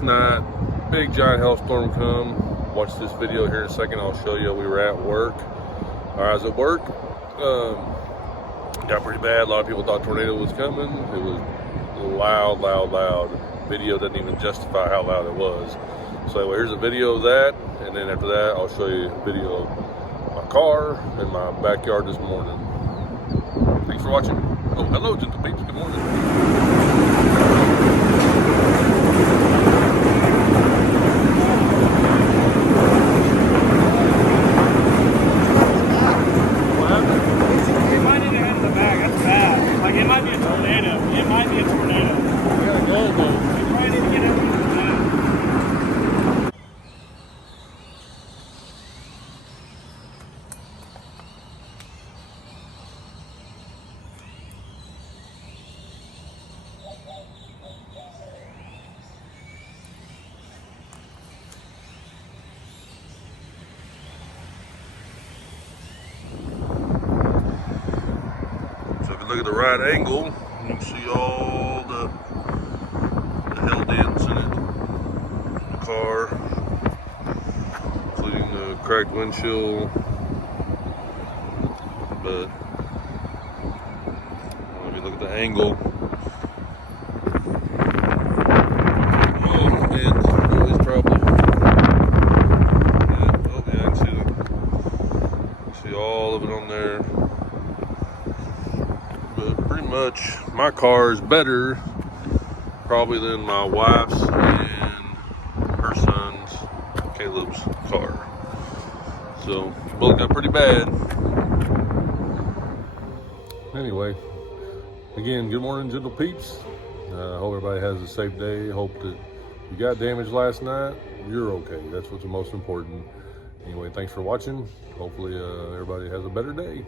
last night, big giant hailstorm come. Watch this video here in a second. I'll show you we were at work. I was at work. Got pretty bad. A lot of people thought tornado was coming. It was loud, loud, loud. Video doesn't even justify how loud it was. So anyway, here's a video of that, and then after that, I'll show you a video of my car in my backyard this morning. Thanks for watching. Oh, hello, gentle peeps. Good morning. It might be a tornado. It might be a tornado. We gotta go, though. We probably need to get everything from that. Look at the right angle, you can see all the hell dents in it, the car, including the cracked windshield. But let me look at the angle. Oh, it's trouble. Yeah, oh yeah, I can see all of it on there. But pretty much my car is better probably than my wife's and her son's, Caleb's car. So both got pretty bad. Anyway, again, good morning, gentle peeps. I hope everybody has a safe day. Hope that you got damaged last night, you're okay. That's what's the most important. Anyway, thanks for watching. Hopefully everybody has a better day.